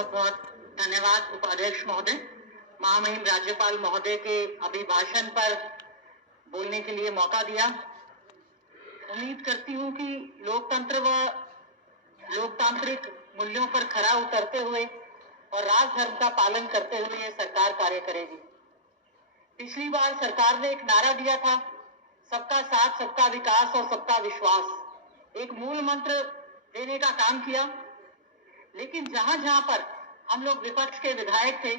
बहुत बहुत धन्यवाद उपाध्यक्ष महोदय। महामहिम राज्यपाल महोदय के अभिभाषण पर बोलने के लिए मौका दिया। उम्मीद करती हूं कि लोकतंत्र व लोकतांत्रिक मूल्यों पर खरा उतरते हुए और राजधर्म का पालन करते हुए ये सरकार कार्य करेगी। पिछली बार सरकार ने एक नारा दिया था, सबका साथ, सबका विकास और सबका विश्वास। एक मूल मंत्र देने का काम किया, लेकिन जहां जहां पर हम लोग विपक्ष के विधायक थे,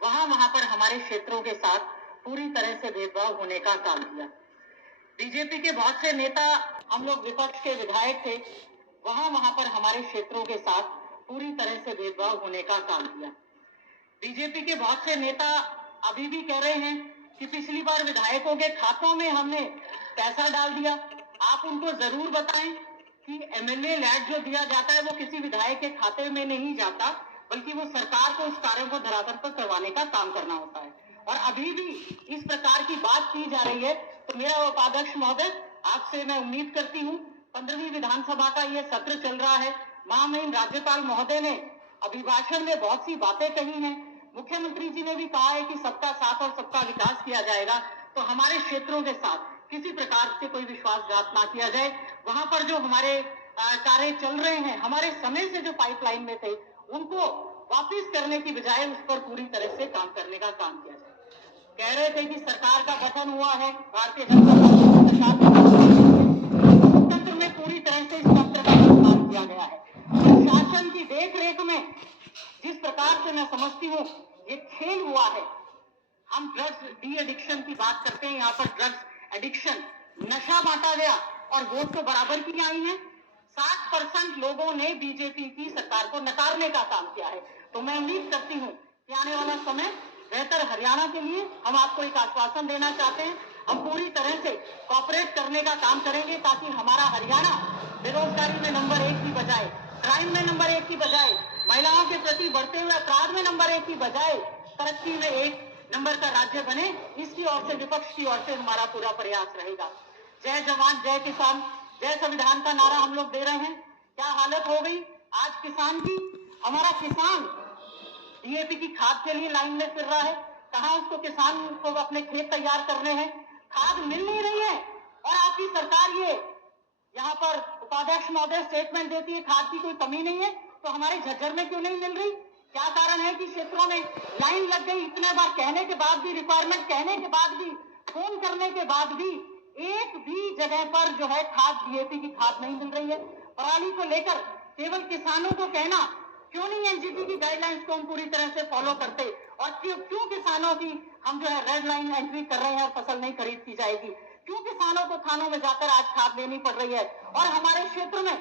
वहां पर हमारे क्षेत्रों के साथ पूरी तरह से भेदभाव होने का काम किया। बीजेपी के बहुत से नेता, हम लोग विपक्ष के विधायक थे, वहां पर हमारे क्षेत्रों के साथ पूरी तरह से भेदभाव होने का काम किया। बीजेपी के बहुत से नेता अभी भी कह रहे हैं कि पिछली बार विधायकों के खातों में हमने पैसा डाल दिया। आप उनको जरूर बताएं कि एमएलए लैट जो दिया जाता है वो किसी विधायक के खाते में नहीं जाता, बल्कि वो सरकार को उस कार्यों को धरातल पर करवाने का काम करना होता है। और अभी भी इस प्रकार की बात की जा रही है, तो मेरा उपाध्यक्ष महोदय आपसे मैं उम्मीद करती हूँ, 15वीं विधानसभा का ये सत्र चल रहा है। महामहिम राज्यपाल महोदय ने अभिभाषण में बहुत सी बातें कही हैं। मुख्यमंत्री जी ने भी कहा है कि सबका साथ और सबका विकास किया जाएगा, तो हमारे क्षेत्रों के साथ किसी प्रकार से कोई विश्वासघात ना किया जाए। वहां पर जो हमारे कार्य चल रहे हैं, हमारे समय से जो पाइपलाइन में थे, उनको वापस करने की बजाय उस पर पूरी तरह से काम करने का काम किया जाए। कह रहे थे कि सरकार का गठन हुआ है, भारतीय जनता पार्टी सरकार लोकतंत्र में पूरी तरह से इस तंत्र का इस्तेमाल किया गया है। शासन की देख रेख में जिस प्रकार से मैं समझती हूँ ये खेल हुआ है। हम ड्रग्स डी एडिक्शन की बात करते हैं, यहाँ पर ड्रग्स एडिक्शन, नशा बांटा गया और वोट तो बराबर की आई है। 60% लोगों ने बीजेपी की सरकार को नकारने का काम किया है। तो मैं उम्मीद करती हूँ कि आने वाला समय बेहतर हरियाणा के लिए हम आपको एक आश्वासन देना चाहते हैं। हम पूरी तरह से कॉपरेट करने का काम करेंगे, ताकि हमारा हरियाणा बेरोजगारी में नंबर 1 की बजाय, क्राइम में नंबर 1 की बजाय, महिलाओं के प्रति बढ़ते हुए अपराध में नंबर 1 की बजाय तरक्की में 1 नंबर का राज्य बने। इसकी ओर से, विपक्ष की ओर से हमारा पूरा प्रयास रहेगा। जय जवान जय किसान जय संविधान का नारा हम लोग दे रहे हैं। क्या हालत हो गई आज किसान की। हमारा किसान डीएपी की खाद के लिए लाइन में फिर रहा है। कहाँ उसको किसान को अपने खेत तैयार करने हैं, खाद मिल नहीं रही है। और आपकी सरकार ये यहाँ पर उपाध्यक्ष महोदय स्टेटमेंट देती है खाद की कोई कमी नहीं है, तो हमारे झज्जर में क्यों नहीं मिल रही। क्या कारण है कि क्षेत्रों में लाइन लग गई। इतने बार कहने के बाद भी, रिक्वायरमेंट कहने के बाद भी, फोन करने के बाद भी एक भी जगह पर जो है खाद, डीएपी की खाद नहीं मिल रही है। पराली को लेकर केवल किसानों को कहना, क्यों नहीं एनजीटी की गाइडलाइंस को हम पूरी तरह से फॉलो करते, और क्यों किसानों की हम जो है रेड लाइन एंट्री कर रहे हैं और फसल नहीं खरीद की जाएगी। क्यों किसानों को थानों में जाकर आज खाद लेनी पड़ रही है, और हमारे क्षेत्र में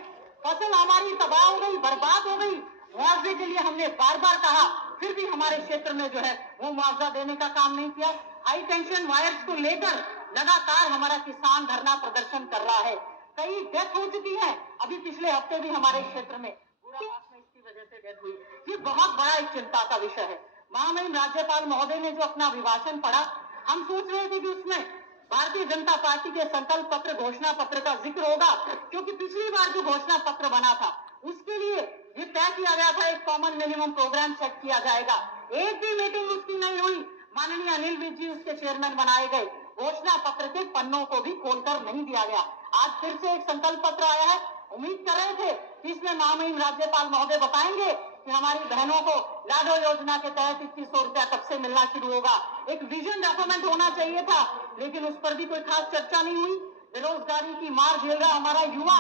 फसल हमारी तबाह हो गई, बर्बाद हो गई। मुआवजे के लिए हमने बार बार कहा, फिर भी हमारे क्षेत्र में जो है वो मुआवजा देने का काम नहीं किया। हाई टेंशन वायर्स को लेकर लगातार हमारा किसान धरना प्रदर्शन कर रहा है। कई डेथ हो चुकी है। अभी पिछले हफ्ते भी हमारे क्षेत्र में इसकी वजह से डेथ हुई। ये बहुत बड़ा एक चिंता का विषय है। महामहिम राज्यपाल महोदय ने जो अपना अभिभाषण पढ़ा, हम सोच रहे थे कि उसमें भारतीय जनता पार्टी के संकल्प पत्र, घोषणा पत्र का जिक्र होगा, क्योंकि पिछली बार जो घोषणा पत्र बना था उसके लिए ये तय किया गया था एक कॉमन मिनिमम प्रोग्राम सेट किया जाएगा। एक भी मीटिंग उसकी नहीं हुई। माननीय अनिल विज जी उसके चेयरमैन बनाए गए। घोषणा पत्र के पन्नों को भी खोलकर नहीं दिया गया। आज फिर से एक संकल्प पत्र आया है। उम्मीद कर रहे थे कि इसमें महामहिम राज्यपाल महोदय बताएंगे कि हमारी बहनों को लाडो योजना के तहत 2100 रुपया कब से मिलना शुरू होगा। एक विजन डॉक्यूमेंट होना चाहिए था, लेकिन उस पर भी कोई खास चर्चा नहीं हुई। बेरोजगारी की मार झेल रहा हमारा युवा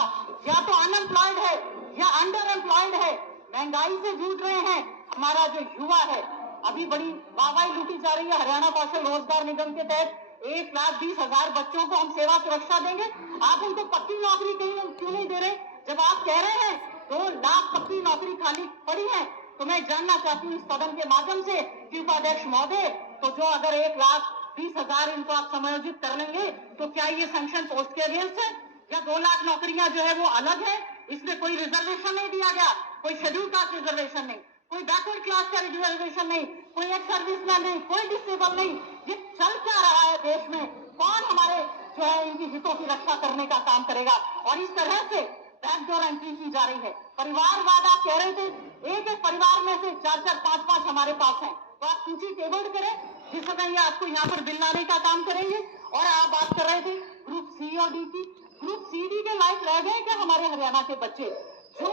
या तो अनएम्प्लॉयड है या अंडर एम्प्लॉयड है, महंगाई से जूझ रहे हैं। हमारा जो युवा है, अभी बड़ी वाहवाही लूटी जा रही है। हरियाणा कौशल रोजगार निगम के तहत 1,20,000 बच्चों को हम सेवा सुरक्षा देंगे। आप उनको पक्की नौकरी क्यों नहीं दे रहे। जब आप कह रहे हैं 2 लाख पक्की नौकरी खाली पड़ी है, तो मैं जानना चाहती हूँ इस सदन के माध्यम से कि उपाध्यक्ष महोदय, तो जो अगर 1,20,000 इनको आप समायोजित कर लेंगे, तो क्या ये सैंक्शन पोस्ट के अगेंस्ट है, या 2 लाख नौकरियां जो है वो अलग है। इसमें कोई रिजर्वेशन नहीं दिया गया, कोई शेड्यूल कास्ट रिजर्वेशन नहीं, कोई बैकवर्ड क्लास का रिजर्वेशन नहीं, कोई एक्स सर्विसमैन नहीं, कोई डिसेबल नहीं। ये चल क्या रहा है देश में। कौन हमारे जो है इनकी हितों की रक्षा करने का काम करेगा। और इस तरह से बैकडोर एंट्री की जा रही है। परिवारवाद आप कह रहे थे, एक एक परिवार में से 4-4, 5-5 हमारे पास हैं, तो आप सूची टेबल करें, जिस समय ये आपको यहाँ पर बिल लाने का काम करेंगे। और आप बात कर रहे थे ग्रुप सी और डी की, ग्रुप सी डी के लायक रह गए क्या हमारे हरियाणा के बच्चे जो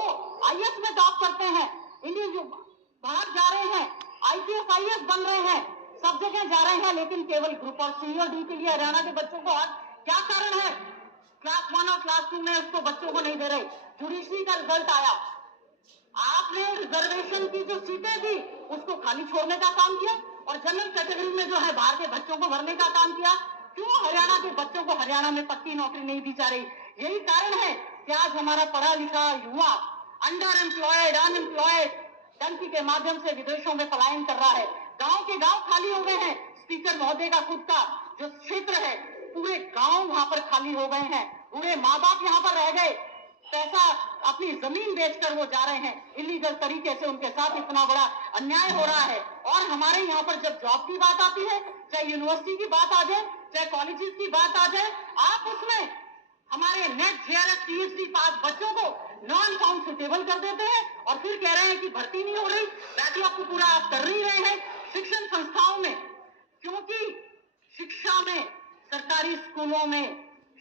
IAS में टॉप करते हैं, इंडियन जो बाहर जा रहे हैं, IPS IAS बन रहे हैं, सब जगह जा रहे हैं, लेकिन केवल ग्रुप और सी और डी के लिए हरियाणा के बच्चों को आज क्या कारण है? क्लास 1 और क्लास 2 में उसको बच्चों को नहीं दे रहे। जुडिशरी का रिजल्ट आया, आपने रिजर्वेशन की जो सीटें थी उसको खाली छोड़ने का काम किया और जनरल कैटेगरी में जो है बाहर के बच्चों को भरने का काम किया। क्यों हरियाणा के बच्चों को हरियाणा में पक्की नौकरी नहीं दी जा रही? यही कारण है कि आज हमारा पढ़ा लिखा युवा अंडर एम्प्लॉयड, अनएम्प्लॉयड, टंकी के माध्यम से विदेशों में पलायन कर रहा है। गांव के गांव खाली हो गए हैं। स्पीकर महोदय का खुद का जो क्षेत्र है, पूरे गांव वहां पर खाली हो गए हैं। पूरे माँ बाप यहाँ पर रह गए, पैसा अपनी जमीन बेचकर वो जा रहे हैं। इलीगल तरीके से उनके साथ इतना बड़ा अन्याय हो रहा है। और हमारे यहाँ पर जब जॉब की बात आती है, चाहे यूनिवर्सिटी की बात आ जाए, चाहे कॉलेजेस की बात आ जाए, आप उसमें हमारे नेट JRF PhD पास बच्चों को नॉन फाउंड सुटेबल कर देते हैं और फिर कह रहे हैं कि भर्ती नहीं हो रही, बैकलॉग को पूरा आप कर नहीं रहे हैं शिक्षण संस्थाओं में। क्योंकि शिक्षा में, सरकारी स्कूलों में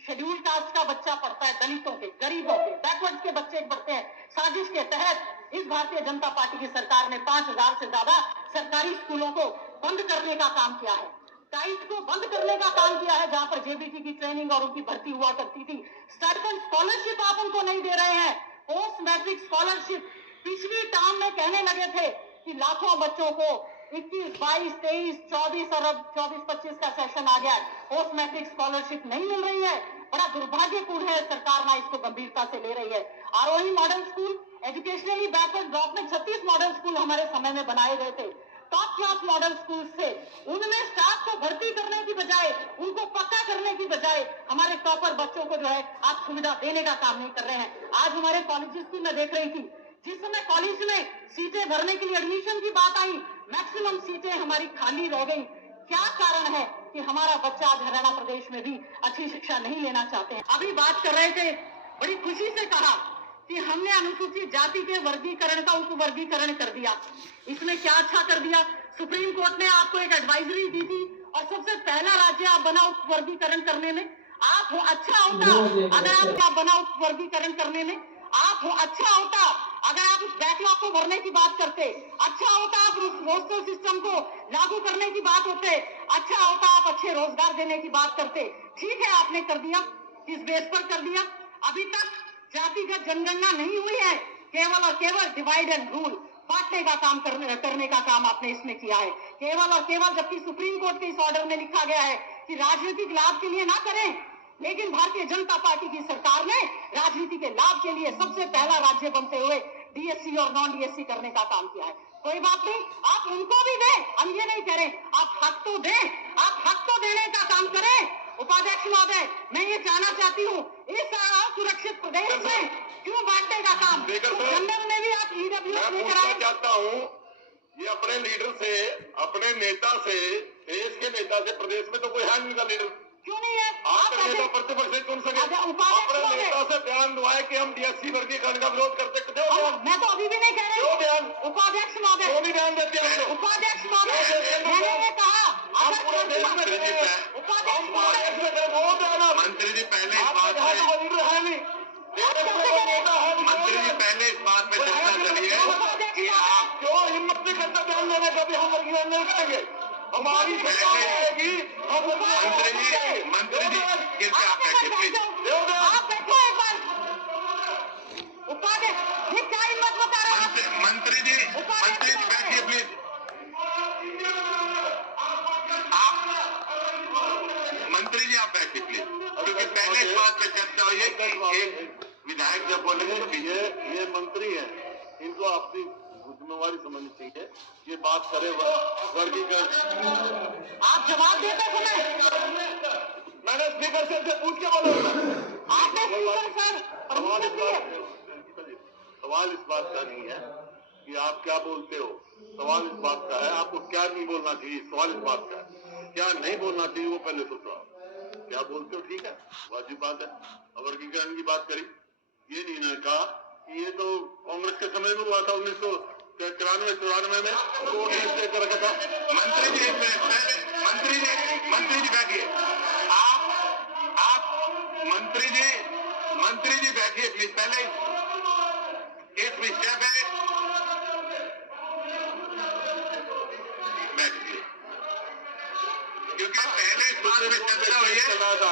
शेड्यूल कास्ट का बच्चा पढ़ता है, दलितों के, गरीबों के, बैकवर्ड के बच्चे पढ़ते हैं। साजिश के तहत इस भारतीय जनता पार्टी की सरकार ने 5000 से ज्यादा सरकारी स्कूलों को बंद करने का काम किया है, टाइट को बंद करने का काम किया है, जहां पर JBT की ट्रेनिंग और उनकी भर्ती हुआ करती थी। स्टाइपेंड स्कॉलरशिप आप उनको नहीं दे रहे हैं। पोस्ट मैट्रिक स्कॉलरशिप पिछली टर्म में कहने लगे थे कि लाखों बच्चों को 21, 22, 23, 24 अरब 24-25 का सेशन आ गया, पोस्ट मैट्रिक स्कॉलरशिप नहीं मिल रही है। बड़ा दुर्भाग्यपूर्ण है, सरकार ना इसको गंभीरता से ले रही है। Arohi model school, educationally backward block में 36 मॉडल स्कूल हमारे समय में बनाए गए थे। टॉप क्लास मॉडल स्कूल से उनमें स्टाफ को भर्ती करने की बजाय, उनको पक्का करने की बजाय हमारे टॉपर बच्चों को जो है आप सुविधा देने का काम नहीं कर रहे हैं। आज हमारे कॉलेजेस की मैं देख रही थी, जिस समय कॉलेज में सीटें भरने के लिए एडमिशन की बात आई, मैक्सिमम सीटें हमारी खाली रह गई। क्या कारण है कि हमारा बच्चा आज हरियाणा प्रदेश में भी अच्छी शिक्षा नहीं लेना चाहते हैं? अभी बात कर रहे थे, बड़ी खुशी से कहा कि हमने अनुसूचित जाति के वर्गीकरण का उपवर्गीकरण कर दिया। इसमें क्या अच्छा कर दिया? सुप्रीम कोर्ट ने आपको एक एडवाइजरी दी थी और सबसे पहला राज्य आप बना उपवर्गीकरण करने में। आप अच्छा होता अगर आप बना उपवर्गीकरण करने में, आप अच्छा होता अगर आप उस बैकलॉग को भरने की बात करते, अच्छा होता आप उस पोस्टल सिस्टम को लागू करने की बात होते, अच्छा होता आप अच्छे रोजगार देने की बात करते। ठीक है, आपने कर दिया, किस बेस पर कर दिया? अभी तक जातिगत जनगणना नहीं हुई है, केवल और केवल डिवाइड एंड रूल, बांटने का काम करने का काम आपने इसमें किया है, केवल और केवल। जबकि सुप्रीम कोर्ट के इस ऑर्डर में लिखा गया है कि राजनीतिक लाभ के लिए ना करें, लेकिन भारतीय जनता पार्टी की सरकार ने राजनीति के लाभ के लिए सबसे पहला राज्य बनते हुए DSC और नॉन DSC करने का काम किया है। कोई बात नहीं, आप उनको भी दें, हम ये नहीं कह रहे, आप हक तो दें, आप हक तो देने का काम करें। उपाध्यक्ष महोदय, मैं ये जानना चाहती हूँ, इस सुरक्षित प्रदेश में क्यों बांटने का काम? जनरल में भी आप EWS लेकर आए। चाहता हूँ ये अपने लीडर से, अपने नेता से, देश के नेता से, प्रदेश में तो कोई है नहीं का लीडर, क्यों नहीं है? आप नेता प्रतिपक्ष से चुन सके, अपने नेता से बयान दुआए कि हम DSC वर्गीकरण का विरोध करते। मैं तो अभी भी नहीं कह रही बयान उपाध्यक्ष महोदय, क्यों नहीं बयान देते हैं? उपाध्यक्ष महोदय, मैंने ये कहा हम पूरे देश में उपाध्यक्ष महोदय, मंत्री जी पहले इस बात पे लीडर है नहीं, मंत्री जी पहले इस बात पे चर्चा करी है कि आप क्यों हिम्मत नहीं करते बयान देने का भी हम वर्गीकरण नहीं करेंगे, हमारी सरकार आएगी। मंत्री जी कृपया आप बैठिए प्लीज, आप बैठो एक बार। उपाध्यक्ष, ये क्या हिम्मत बता रहे हैं? मंत्री जी बैठिए प्लीज। मंत्री जी आप बैठिए प्लीज, क्योंकि पहले इस बात पे चर्चा हुई है कि एक विधायक जब बोलेंगे तो ये मंत्री है, इनको अपनी जिम्मेवारी समझनी चाहिए। ये बात करे वर्गीकरण, आप जवाब देते समय मैंने स्पीकर से पूछ के बोला, आपने स्पीकर सर सवाल इस बात का नहीं है कि आप क्या बोलते हो, सवाल इस बात का है आपको क्या नहीं बोलना चाहिए। सवाल इस बात का है क्या नहीं बोलना चाहिए, वो पहले सोचो। क्या बोलते हो ठीक है, वाजिब बात है। वर्गीकरण की बात करी, ये नहीं ना कहा कि ये तो कांग्रेस के समय में हुआ था 1993-94 में कोर्ट ने स्टे कर रखा था। मंत्री जी एक मिनट पहले, मंत्री जी बैठिए, आप मंत्री जी बैठिए प्लीज, पहले इस विषय पे बैठिए, क्योंकि पहले इस बात में चर्चा हुई है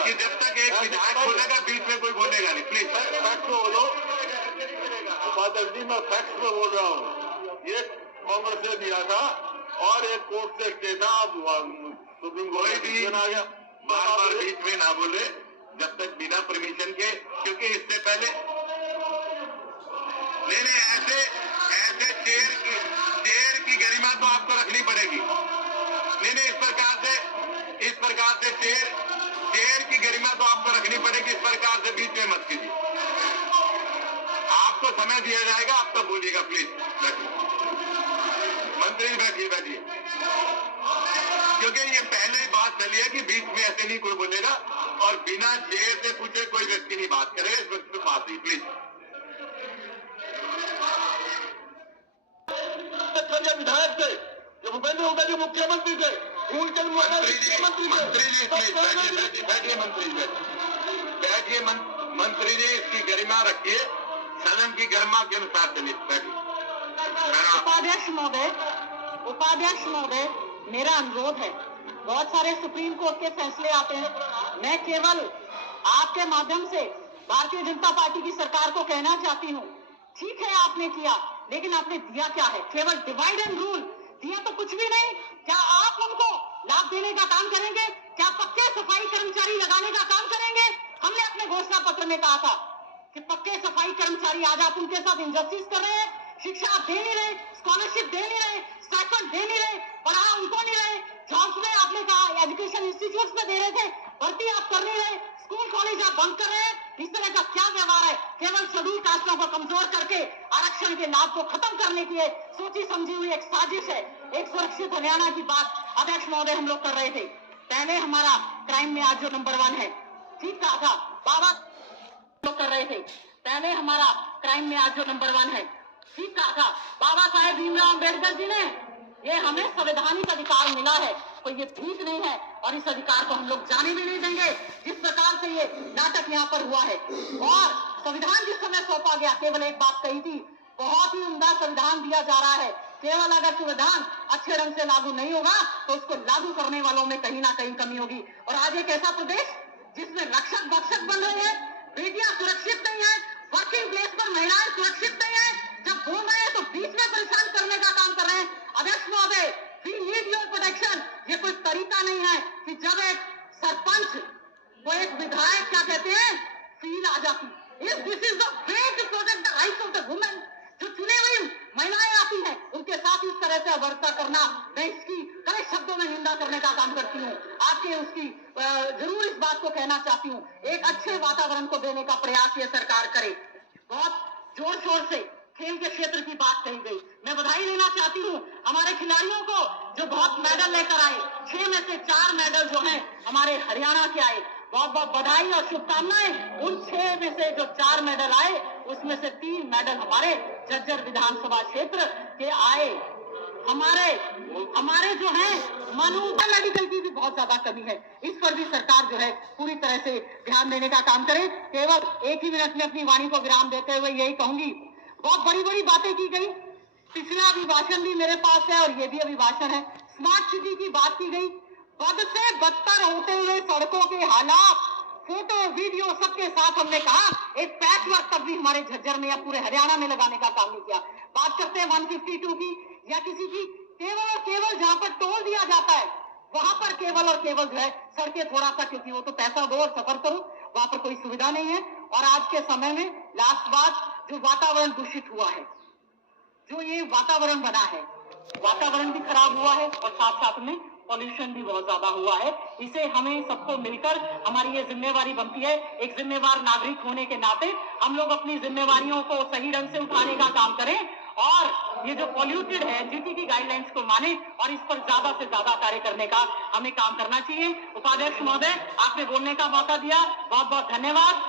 कि जब तक एक विधायक बोलेगा बीच में कोई बोलेगा नहीं। प्लीज फैक्ट बोलो। उपाध्यक्ष जी, मैं फैक्ट में बोल रहा हूँ, ये कांग्रेस ने दिया था और एक कोर्ट से स्टे था, अब सुप्रीम कोर्ट भी आ गया। बार बीच में ना बोले जब तक बिना परमिशन के, क्योंकि इससे पहले नहीं ऐसे चेयर की गरिमा तो आपको रखनी पड़ेगी। नहीं इस प्रकार से चेयर की गरिमा तो आपको रखनी पड़ेगी। इस प्रकार से बीच में मत कीजिए। आपको समय दिया जाएगा, आप तब बोलिएगा। प्लीज बैठिए, मंत्री बैठिए, क्योंकि ये पहले ही बात चली है कि बीच में ऐसे नहीं कोई बोलेगा और बिना चेयर से पूछे कोई व्यक्ति नहीं बात करेगा। इस वक्त में बात ही प्लीज। विधायक थे, जो भूपेंद्र हुड्डा जी मुख्यमंत्री थे, उनके मंत्री जी बैठिए, मंत्री जी इसकी गरिमा रखिए, सदन की गरिमा के अनुसार चलिए। बैठिए। उपाध्यक्ष महोदय, मेरा अनुरोध है, बहुत सारे सुप्रीम कोर्ट के फैसले आते हैं, मैं केवल आपके माध्यम से भारतीय जनता पार्टी की सरकार को कहना चाहती हूँ, ठीक है आपने किया, लेकिन आपने दिया क्या है? केवल डिवाइड एंड रूल दिया तो कुछ भी नहीं। क्या आप उनको लाभ देने का काम करेंगे? क्या पक्के सफाई कर्मचारी लगाने का काम करेंगे? हमने अपने घोषणा पत्र में कहा था कि पक्के सफाई कर्मचारी, आज आप उनके साथ इंजस्टिस कर रहे हैं। शिक्षा आप दे नहीं रहे, स्कॉलरशिप दे नहीं रहे, स्टाइपेंड दे नहीं रहे, पढ़ा उनको नहीं रहे। जॉब्स में आपने कहा एजुकेशन इंस्टीट्यूट में दे रहे थे, भर्ती आप कर नहीं रहे, स्कूल कॉलेज आप बंद कर रहे हैं। इस तरह का क्या व्यवहार है? केवल शेड्यूल कास्टों को कमजोर करके आरक्षण के लाभ को खत्म करने की सोची समझी हुई एक साजिश है। एक सुरक्षित हरियाणा की बात अध्यक्ष महोदय हम लोग कर रहे थे। पहले हमारा क्राइम में आज जो नंबर 1 है, ठीक कहा था बाबा, लोग कर रहे थे। पहले हमारा क्राइम में आज जो नंबर 1 है, ठीक कहा था बाबा साहेब भीमराव अम्बेडकर जी ने। ये हमें संवैधानिक अधिकार मिला है, कोई ये भीख नहीं है, और इस अधिकार को हम लोग जाने भी नहीं देंगे। जिस प्रकार से ये नाटक यहाँ पर हुआ है और संविधान जिस समय सौंपा गया, केवल एक बात कही थी, बहुत ही उम्दा संविधान दिया जा रहा है, केवल अगर संविधान अच्छे ढंग से लागू नहीं होगा तो उसको लागू करने वालों में कहीं ना कहीं कमी होगी। और आज एक ऐसा प्रदेश जिसमें रक्षक भक्षक बन रहे हैं, बेटियां सुरक्षित नहीं है, वर्किंग प्लेस पर महिलाएं सुरक्षित नहीं है, जब बोल रहे हैं तो बीच में परेशान करने का काम कर रहे हैं। अध्यक्ष महोदय, वी नीड योर प्रोटेक्शन। ये कोई तरीका नहीं है कि जब एक सरपंच वो एक विधायक क्या कहते हैं फील आ जाती। This is the way to protect the rights of the women. जो चुने हुई महिलाएं आती हैं उनके साथ इस तरह से अभद्रता करना, मैं इसकी कड़े शब्दों में निंदा करने का काम करती हूँ। आपके उसकी जरूर इस बात को कहना चाहती हूँ, एक अच्छे वातावरण को देने का प्रयास ये सरकार करे। बहुत जोर शोर से खेल के क्षेत्र की बात कही गई, मैं बधाई देना चाहती हूँ हमारे खिलाड़ियों को जो बहुत मेडल लेकर आए। 6 में से 4 मेडल जो हैं हमारे हरियाणा के आए, बहुत बहुत बधाई और शुभकामनाएं। उन 6 में से जो 4 मेडल आए उसमें से 3 मेडल हमारे झज्जर विधानसभा क्षेत्र के आए। हमारे जो है मानवता मेडिकल की भी बहुत ज्यादा कमी है, इस पर भी सरकार जो है पूरी तरह से ध्यान देने का काम करे। केवल एक ही मिनट में अपनी वाणी को विराम देते हुए यही कहूंगी, बहुत बड़ी बड़ी बातें की गई, पिछला अभिभाषण भी मेरे पास है और ये भी अभिभाषण है। स्मार्ट सिटी की बात की गई, बद से बदतर होते हुए सड़कों के हालात, फोटो वीडियो सबके साथ हमने कहा एक पैच वर्क तक भी हमारे झज्जर में या पूरे हरियाणा में लगाने का काम नहीं किया। बात करते हैं 152 की या किसी की, केवल और केवल जहां पर टोल दिया जाता है वहां पर केवल और केवल जो है सड़कें थोड़ा सा, क्योंकि वो तो पैसा दो और सफर करो, वहां पर कोई सुविधा नहीं है। और आज के समय में लास्ट बात, जो वातावरण दूषित हुआ है, जो ये वातावरण बना है, वातावरण भी खराब हुआ है और साथ साथ में पॉल्यूशन भी बहुत ज्यादा हुआ है। इसे हमें सबको मिलकर हमारी ये जिम्मेवारी बनती है, एक जिम्मेवार नागरिक होने के नाते हम लोग अपनी जिम्मेवारियों को सही ढंग से उठाने का काम करें और ये जो पॉल्यूटेड है जीटी की गाइडलाइंस को माने और इस पर ज्यादा से ज्यादा कार्य करने का हमें काम करना चाहिए। उपाध्यक्ष महोदय, आपने बोलने का मौका दिया, बहुत बहुत धन्यवाद।